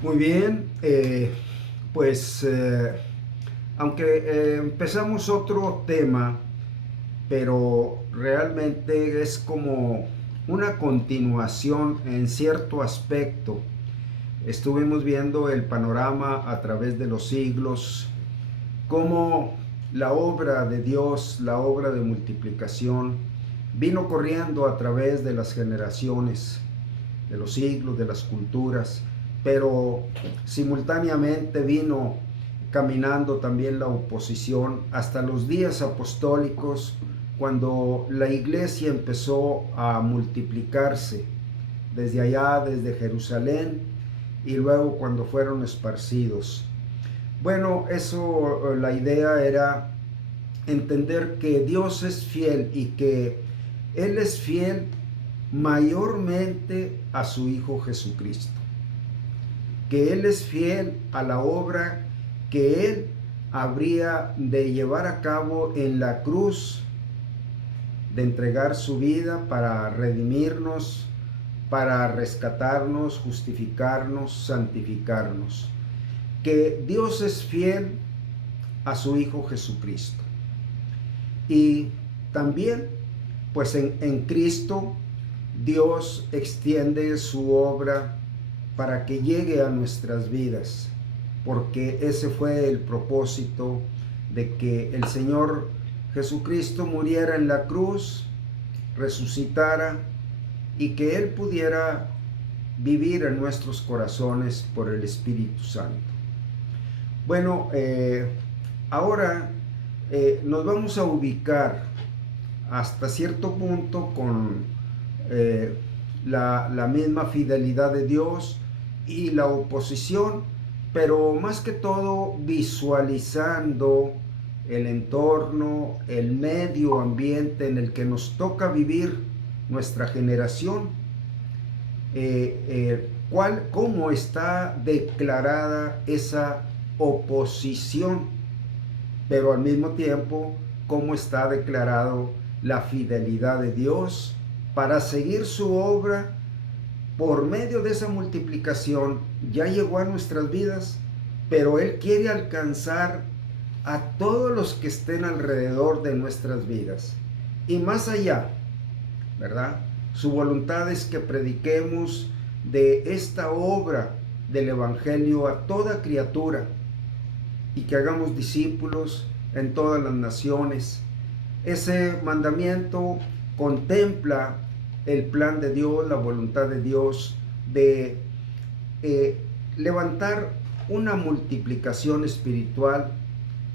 Muy bien, pues aunque empezamos otro tema, pero realmente es como una continuación en cierto aspecto. Estuvimos viendo el panorama a través de los siglos, cómo la obra de Dios, la obra de multiplicación, vino corriendo a través de las generaciones, de los siglos, de las culturas, pero simultáneamente vino caminando también la oposición hasta los días apostólicos, cuando la iglesia empezó a multiplicarse desde allá, desde Jerusalén, y luego cuando fueron esparcidos. Bueno, eso, la idea era entender que Dios es fiel y que Él es fiel mayormente a su Hijo Jesucristo, que Él es fiel a la obra que Él habría de llevar a cabo en la cruz, de entregar su vida para redimirnos, para rescatarnos, justificarnos, santificarnos, que Dios es fiel a su Hijo Jesucristo. Y también, pues en Cristo, Dios extiende su obra para que llegue a nuestras vidas, porque ese fue el propósito de que el Señor Jesucristo muriera en la cruz, resucitara y que Él pudiera vivir en nuestros corazones por el Espíritu Santo. Bueno, ahora nos vamos a ubicar hasta cierto punto con la misma fidelidad de Dios y la oposición, pero más que todo visualizando el entorno, el medio ambiente en el que nos toca vivir nuestra generación, cómo está declarada esa oposición, pero al mismo tiempo cómo está declarado la fidelidad de Dios para seguir su obra por medio de esa multiplicación. Ya llegó a nuestras vidas, pero Él quiere alcanzar a todos los que estén alrededor de nuestras vidas y más allá, ¿verdad? Su voluntad es que prediquemos de esta obra del Evangelio a toda criatura y que hagamos discípulos en todas las naciones. Ese mandamiento contempla el plan de Dios, la voluntad de Dios de levantar una multiplicación espiritual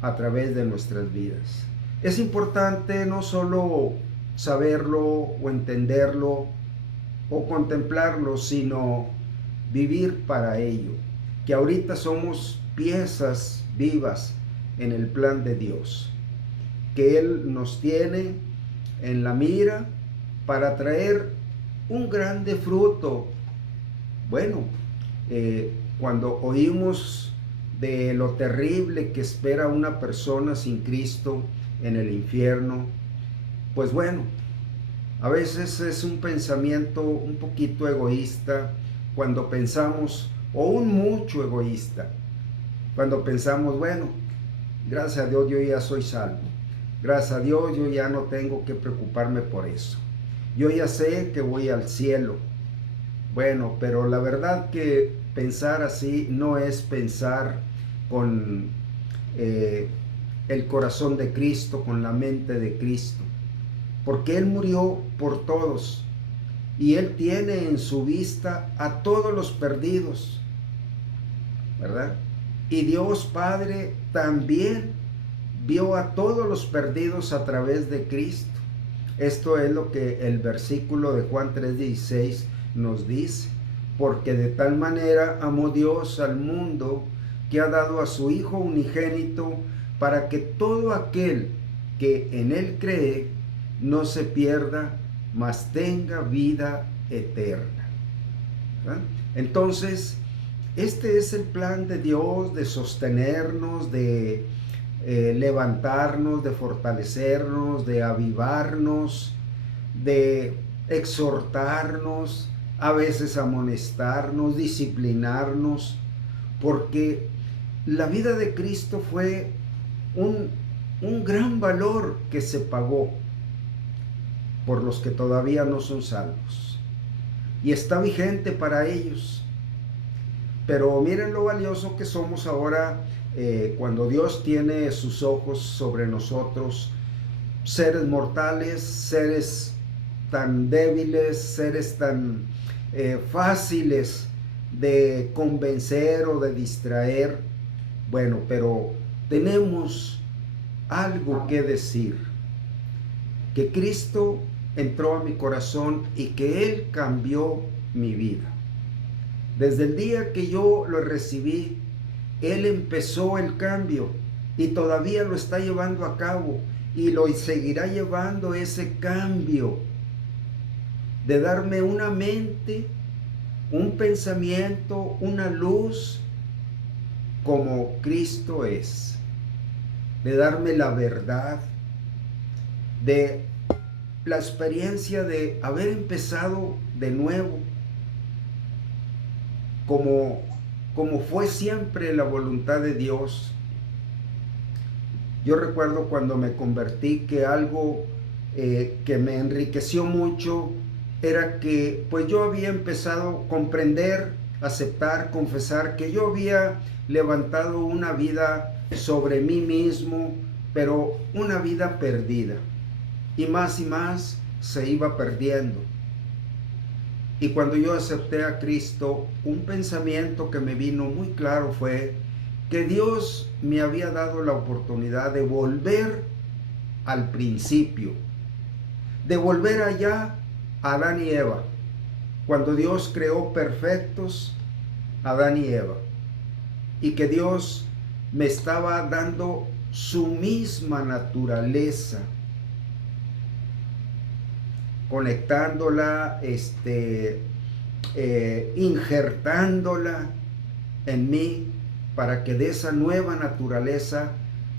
a través de nuestras vidas. Es importante no solo saberlo o entenderlo o contemplarlo, sino vivir para ello, que ahorita somos piezas vivas en el plan de Dios, que Él nos tiene en la mira para traer un grande fruto. Bueno, cuando oímos de lo terrible que espera una persona sin Cristo en el infierno, pues bueno, a veces es un pensamiento un poquito egoísta cuando pensamos, o un mucho egoísta, cuando pensamos, bueno, gracias a Dios yo ya soy salvo, gracias a Dios yo ya no tengo que preocuparme por eso, yo ya sé que voy al cielo. Bueno, pero la verdad que pensar así no es pensar con el corazón de Cristo, con la mente de Cristo, porque Él murió por todos y Él tiene en su vista a todos los perdidos, ¿verdad? Y Dios Padre también vio a todos los perdidos a través de Cristo. Esto es lo que el versículo de Juan 3:16 nos dice, porque de tal manera amó Dios al mundo que ha dado a su Hijo unigénito para que todo aquel que en Él cree no se pierda, mas tenga vida eterna. ¿verdad? Entonces, este es el plan de Dios de sostenernos, de levantarnos, de fortalecernos, de avivarnos, de exhortarnos, a veces amonestarnos, disciplinarnos, porque la vida de Cristo fue un gran valor que se pagó por los que todavía no son salvos. Y está vigente para ellos. Pero miren lo valioso que somos ahora cuando Dios tiene sus ojos sobre nosotros, seres mortales, seres tan débiles, seres tan fáciles de convencer o de distraer. Bueno, pero tenemos algo que decir, que Cristo entró a mi corazón y que Él cambió mi vida. Desde el día que yo lo recibí, Él empezó el cambio y todavía lo está llevando a cabo y lo seguirá llevando ese cambio de darme una mente, un pensamiento, una luz como Cristo es, de darme la verdad, de la experiencia de haber empezado de nuevo, como fue siempre la voluntad de Dios. Yo recuerdo cuando me convertí que algo que me enriqueció mucho era que pues yo había empezado a comprender, aceptar, confesar que yo había levantado una vida sobre mí mismo, pero una vida perdida. Y más se iba perdiendo. Y cuando yo acepté a Cristo, un pensamiento que me vino muy claro fue que Dios me había dado la oportunidad de volver al principio, de volver allá a Adán y Eva, cuando Dios creó perfectos a Adán y Eva, y que Dios me estaba dando su misma naturaleza, conectándola, injertándola en mí, para que de esa nueva naturaleza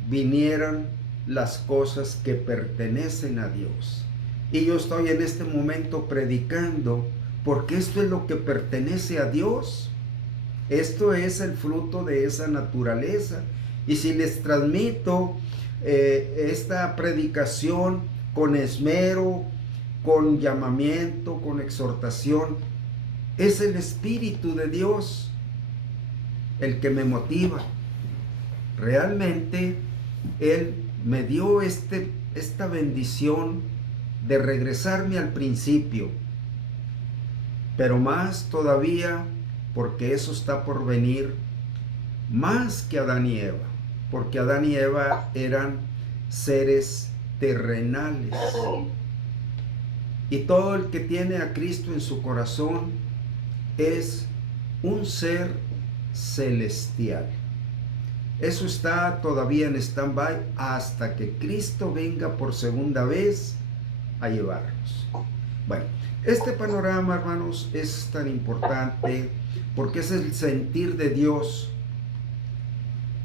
vinieran las cosas que pertenecen a Dios. Y yo estoy en este momento predicando porque esto es lo que pertenece a Dios. Esto es el fruto de esa naturaleza. Y si les transmito esta predicación con esmero, con llamamiento, con exhortación, es el Espíritu de Dios el que me motiva. Realmente Él me dio esta bendición de regresarme al principio, pero más todavía, porque eso está por venir, más que Adán y Eva, porque Adán y Eva eran seres terrenales, y todo el que tiene a Cristo en su corazón es un ser celestial. Eso está todavía en stand-by hasta que Cristo venga por segunda vez a llevarnos. Bueno, este panorama, hermanos, es tan importante porque es el sentir de Dios.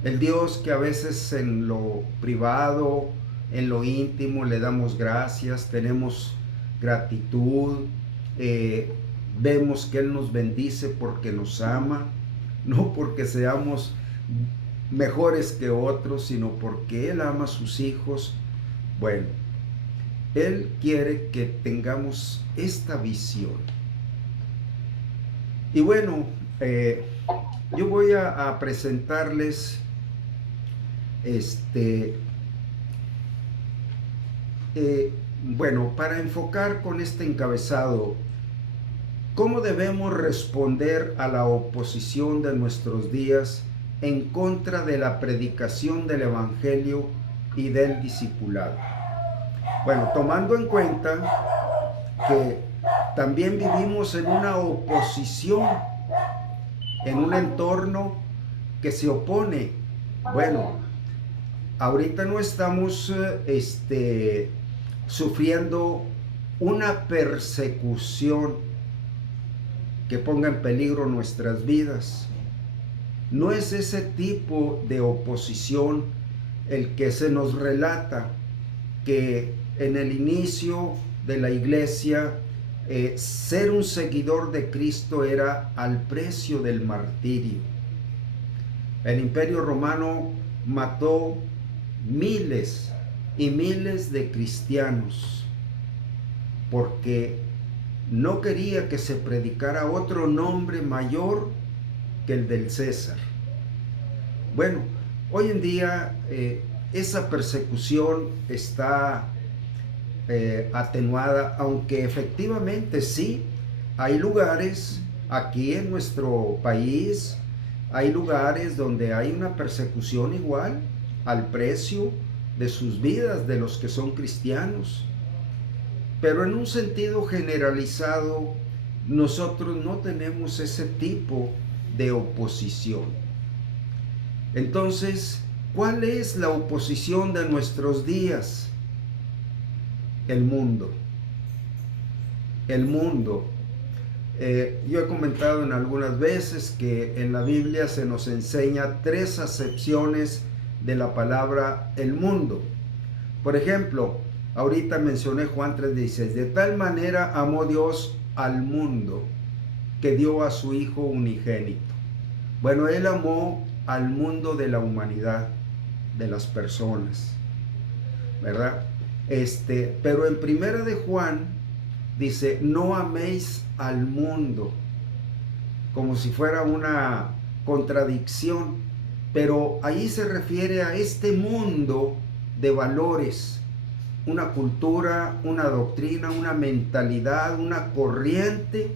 El Dios que a veces en lo privado, en lo íntimo, le damos gracias, tenemos gratitud, vemos que Él nos bendice porque nos ama, no porque seamos mejores que otros, sino porque Él ama a sus hijos. Bueno, Él quiere que tengamos esta visión. Y bueno, yo voy a presentarles bueno, para enfocar con este encabezado, ¿cómo debemos responder a la oposición de nuestros días en contra de la predicación del Evangelio y del discipulado? Bueno, tomando en cuenta que también vivimos en una oposición, en un entorno que se opone. Bueno, ahorita no estamos sufriendo una persecución que ponga en peligro nuestras vidas. No es ese tipo de oposición el que se nos relata, que en el inicio de la iglesia ser un seguidor de Cristo era al precio del martirio. El Imperio Romano mató miles y miles de cristianos porque no quería que se predicara otro nombre mayor que el del César. Bueno, hoy en día esa persecución está atenuada, aunque efectivamente sí, hay lugares aquí en nuestro país, hay lugares donde hay una persecución igual al precio de sus vidas de los que son cristianos. Pero en un sentido generalizado, nosotros no tenemos ese tipo de oposición. Entonces, ¿cuál es la oposición de nuestros días? El mundo. El mundo. Yo he comentado en algunas veces que en la Biblia se nos enseña 3 acepciones de la palabra el mundo. Por ejemplo, ahorita mencioné Juan 3:16, de tal manera amó Dios al mundo que dio a su Hijo unigénito. Bueno, Él amó al mundo de la humanidad, de las personas, ¿verdad? Pero en Primera de Juan dice, no améis al mundo, como si fuera una contradicción, pero ahí se refiere a este mundo de valores, una cultura, una doctrina, una mentalidad, una corriente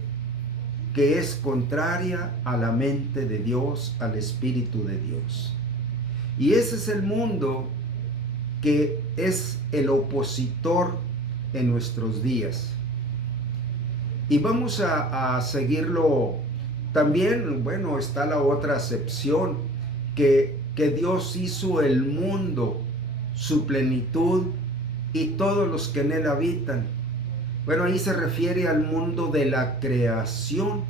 que es contraria a la mente de Dios, al Espíritu de Dios. Y ese es el mundo que es el opositor en nuestros días. Y vamos a seguirlo también. Bueno, está la otra acepción, que Dios hizo el mundo, su plenitud y todos los que en él habitan. Bueno, ahí se refiere al mundo de la creación,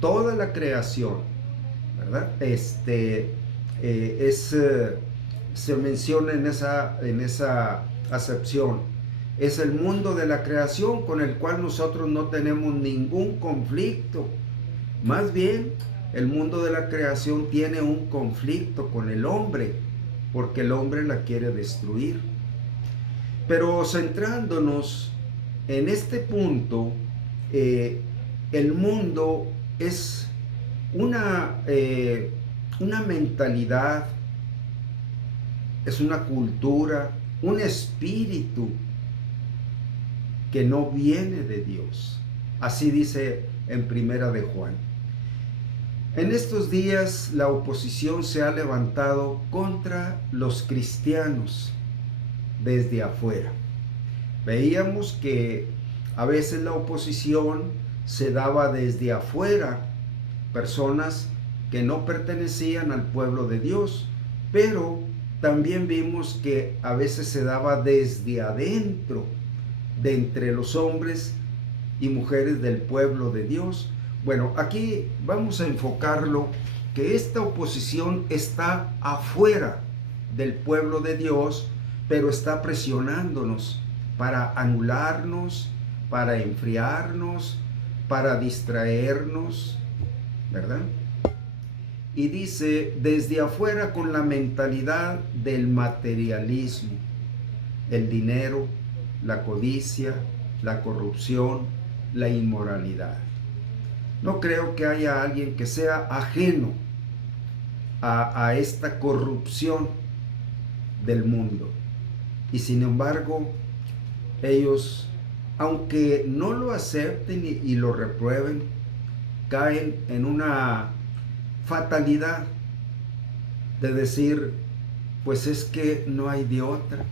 toda la creación, ¿verdad? Se menciona en esa acepción. Es el mundo de la creación con el cual nosotros no tenemos ningún conflicto. Más bien, el mundo de la creación tiene un conflicto con el hombre, porque el hombre la quiere destruir. Pero centrándonos en este punto, el mundo es una mentalidad, es una cultura, un espíritu que no viene de Dios. Así dice en Primera de Juan. En estos días la oposición se ha levantado contra los cristianos desde afuera. Veíamos que a veces la oposición se daba desde afuera, personas que no pertenecían al pueblo de Dios, pero también vimos que a veces se daba desde adentro, de entre los hombres y mujeres del pueblo de Dios. Bueno, aquí vamos a enfocarlo, que esta oposición está afuera del pueblo de Dios, pero está presionándonos para anularnos, para enfriarnos, para distraernos, ¿verdad? Y dice, desde afuera con la mentalidad del materialismo, el dinero, la codicia, la corrupción, la inmoralidad. No creo que haya alguien que sea ajeno a esta corrupción del mundo. Y sin embargo, ellos, aunque no lo acepten y lo reprueben, caen en una fatalidad de decir, pues es que no hay de otra.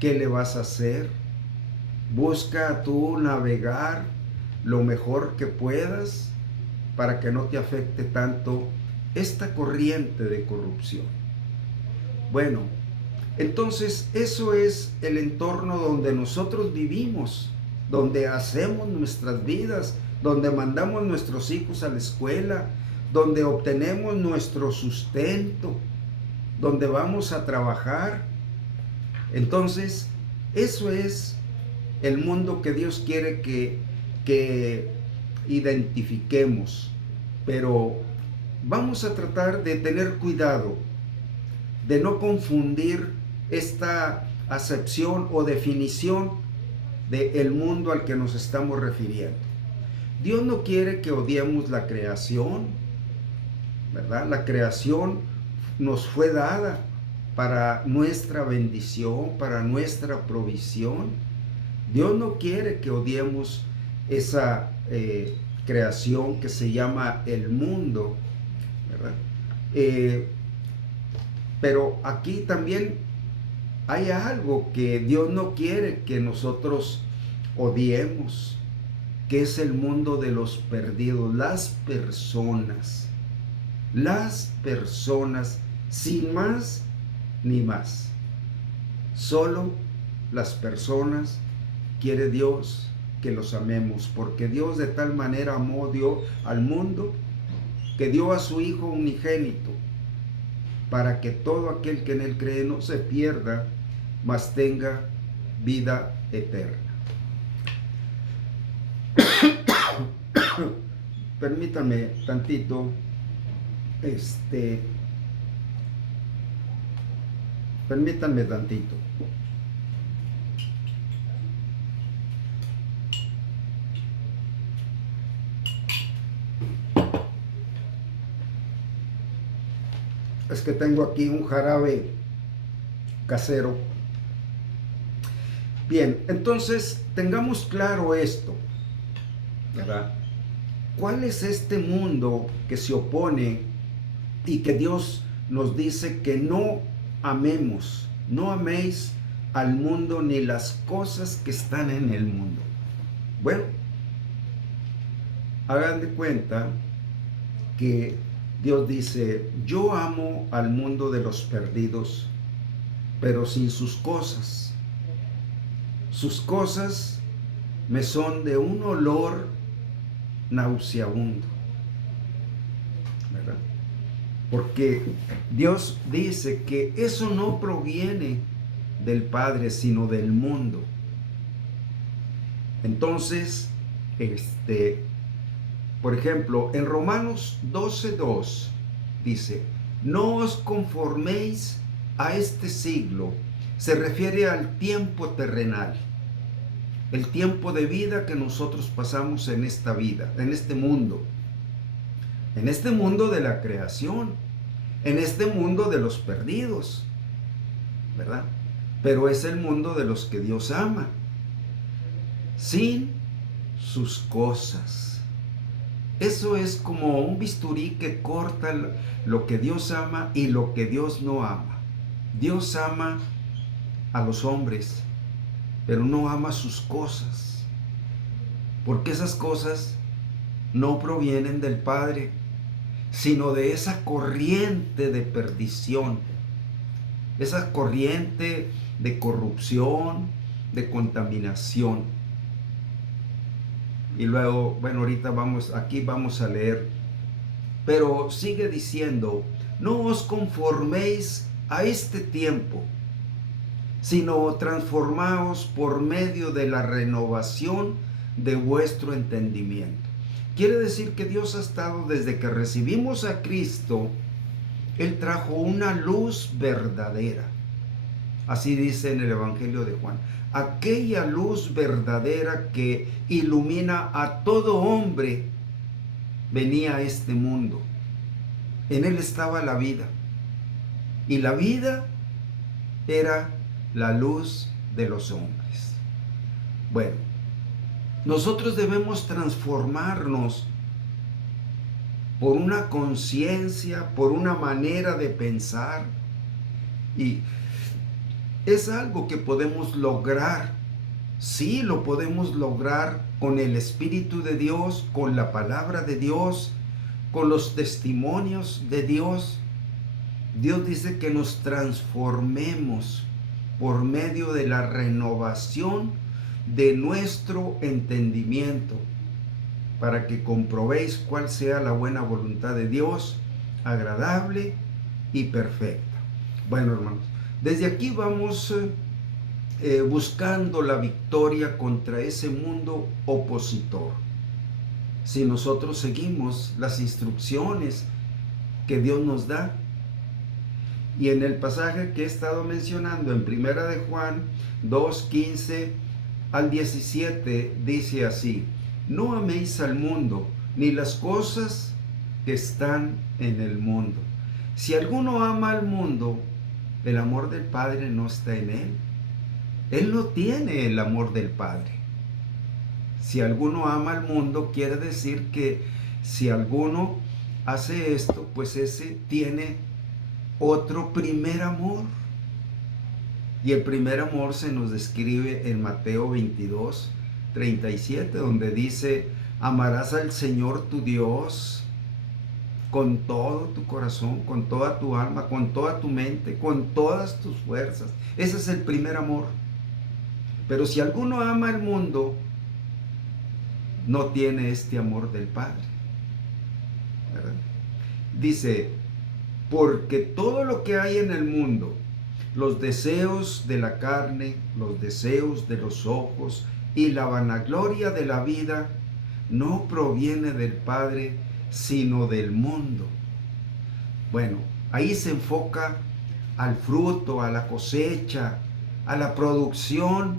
¿Qué le vas a hacer? Busca tú navegar lo mejor que puedas para que no te afecte tanto esta corriente de corrupción. Bueno, entonces eso es el entorno donde nosotros vivimos, donde hacemos nuestras vidas, donde mandamos nuestros hijos a la escuela, donde obtenemos nuestro sustento, donde vamos a trabajar. Entonces, eso es el mundo que Dios quiere que identifiquemos. Pero vamos a tratar de tener cuidado, de no confundir esta acepción o definición del mundo al que nos estamos refiriendo. Dios no quiere que odiemos la creación, ¿verdad? La creación nos fue dada para nuestra bendición, para nuestra provisión. Dios no quiere que odiemos esa creación que se llama el mundo, ¿verdad? Pero aquí también hay algo que Dios no quiere que nosotros odiemos, que es el mundo de los perdidos, las personas sin más ni más. Solo las personas quiere Dios que los amemos, porque Dios de tal manera amó Dios al mundo que dio a su Hijo unigénito, para que todo aquel que en él cree no se pierda, mas tenga vida eterna. Permítanme tantito, permítanme tantito. Es que tengo aquí un jarabe casero. Bien, entonces tengamos claro esto, ¿verdad? ¿Cuál es este mundo que se opone y que Dios nos dice que no amemos? No améis al mundo ni las cosas que están en el mundo. Bueno, hagan de cuenta que Dios dice, yo amo al mundo de los perdidos, pero sin sus cosas. Sus cosas me son de un olor nauseabundo, ¿verdad? Porque Dios dice que eso no proviene del Padre, sino del mundo. Entonces, por ejemplo, en Romanos 12:2 dice, no os conforméis a este siglo. Se refiere al tiempo terrenal, el tiempo de vida que nosotros pasamos en esta vida, en este mundo de la creación, en este mundo de los perdidos, ¿verdad? Pero es el mundo de los que Dios ama, sin sus cosas. Eso es como un bisturí que corta lo que Dios ama y lo que Dios no ama. Dios ama a los hombres, pero no ama sus cosas, porque esas cosas no provienen del Padre, sino de esa corriente de perdición, esa corriente de corrupción, de contaminación. Y luego, bueno, ahorita aquí vamos a leer, pero sigue diciendo, no os conforméis a este tiempo, sino transformaos por medio de la renovación de vuestro entendimiento. Quiere decir que Dios ha estado, desde que recibimos a Cristo, Él trajo una luz verdadera. Así dice en el Evangelio de Juan. Aquella luz verdadera que ilumina a todo hombre venía a este mundo. En Él estaba la vida. Y la vida era la luz de los hombres. Bueno, nosotros debemos transformarnos por una conciencia, por una manera de pensar, y es algo que podemos lograr. Sí, lo podemos lograr con el Espíritu de Dios, con la palabra de Dios, con los testimonios de Dios. Dios dice que nos transformemos por medio de la renovación de nuestro entendimiento, para que comprobéis cuál sea la buena voluntad de Dios, agradable y perfecta. Bueno, hermanos, desde aquí vamos buscando la victoria contra ese mundo opositor. Si nosotros seguimos las instrucciones que Dios nos da. Y en el pasaje que he estado mencionando en Primera de Juan 2:15 al 17 dice así: no améis al mundo, ni las cosas que están en el mundo. Si alguno ama al mundo, el amor del Padre no está en él. Él no tiene el amor del Padre. Si alguno ama al mundo, quiere decir que si alguno hace esto, pues ese tiene otro primer amor. Y el primer amor se nos describe en Mateo 22:37, donde dice: amarás al Señor tu Dios con todo tu corazón, con toda tu alma, con toda tu mente, con todas tus fuerzas. Ese es el primer amor. Pero si alguno ama al mundo, no tiene este amor del Padre, ¿verdad? Dice: porque todo lo que hay en el mundo, los deseos de la carne, los deseos de los ojos y la vanagloria de la vida, no proviene del Padre, sino del mundo. Bueno, ahí se enfoca al fruto, a la cosecha, a la producción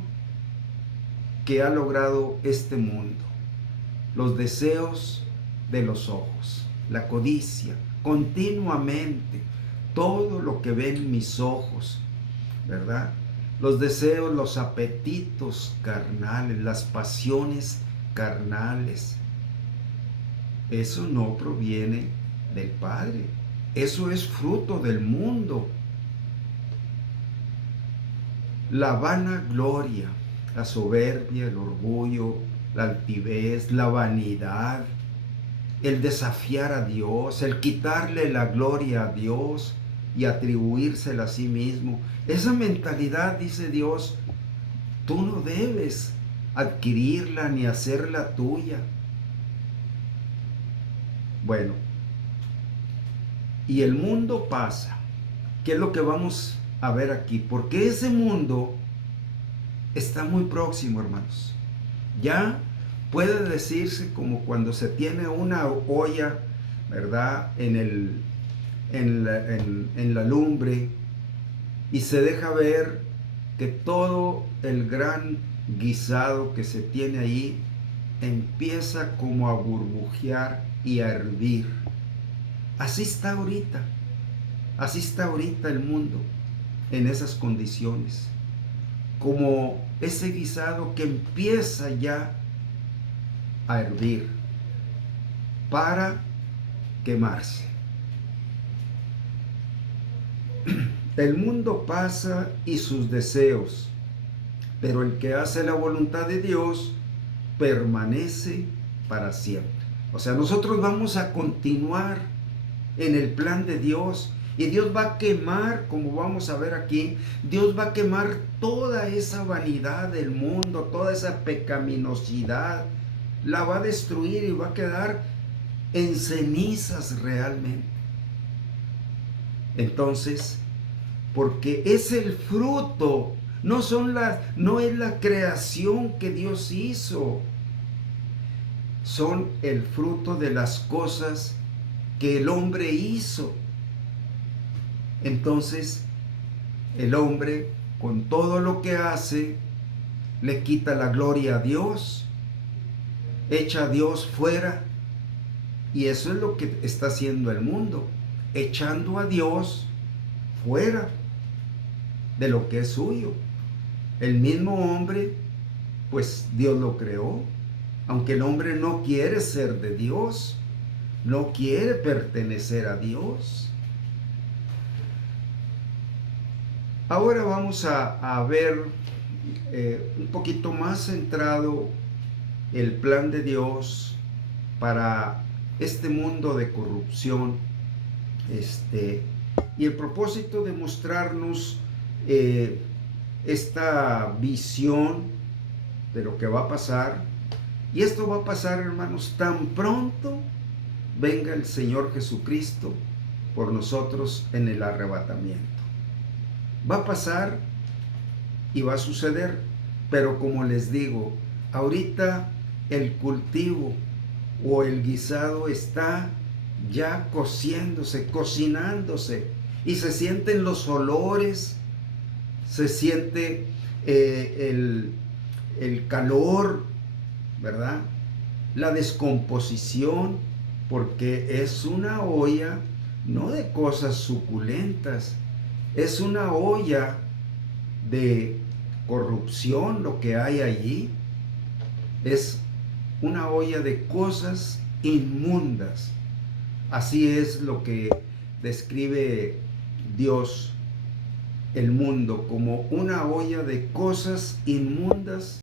que ha logrado este mundo. Los deseos de los ojos, la codicia, continuamente, todo lo que ven mis ojos, ¿verdad? Los deseos, los apetitos carnales, las pasiones carnales. Eso no proviene del Padre. Eso es fruto del mundo. La vanagloria, la soberbia, el orgullo, la altivez, la vanidad, el desafiar a Dios, el quitarle la gloria a Dios y atribuírsela a sí mismo. Esa mentalidad, dice Dios, tú no debes adquirirla ni hacerla tuya. Bueno, y el mundo pasa. ¿Qué es lo que vamos a ver aquí? Porque ese mundo está muy próximo, hermanos. Ya puede decirse como cuando se tiene una olla, ¿verdad? En la lumbre, y se deja ver que todo el gran guisado que se tiene ahí empieza como a burbujear y a hervir. Así está ahorita el mundo, en esas condiciones, como ese guisado que empieza ya a hervir para quemarse. El mundo pasa y sus deseos, pero el que hace la voluntad de Dios permanece para siempre. O sea, nosotros vamos a continuar en el plan de Dios, y Dios va a quemar, como vamos a ver aquí, Dios va a quemar toda esa vanidad del mundo, toda esa pecaminosidad, la va a destruir y va a quedar en cenizas realmente. Entonces, porque es el fruto, no es la creación que Dios hizo, son el fruto de las cosas que el hombre hizo. Entonces, el hombre, con todo lo que hace, le quita la gloria a Dios, echa a Dios fuera, y eso es lo que está haciendo el mundo, echando a Dios fuera de lo que es suyo. El mismo hombre, pues Dios lo creó, aunque el hombre no quiere ser de Dios, no quiere pertenecer a Dios. Ahora vamos a ver un poquito más centrado el plan de Dios para este mundo de corrupción, y el propósito de mostrarnos esta visión de lo que va a pasar. Y esto va a pasar, hermanos, tan pronto venga el Señor Jesucristo por nosotros en el arrebatamiento. Va a pasar y va a suceder, pero como les digo, ahorita el cultivo o el guisado está ya cociéndose, cocinándose, y se sienten los olores, se siente el calor, ¿verdad? La descomposición, porque es una olla no de cosas suculentas, es una olla de corrupción lo que hay allí, es una olla de cosas inmundas. Así es lo que describe Dios el mundo, como una olla de cosas inmundas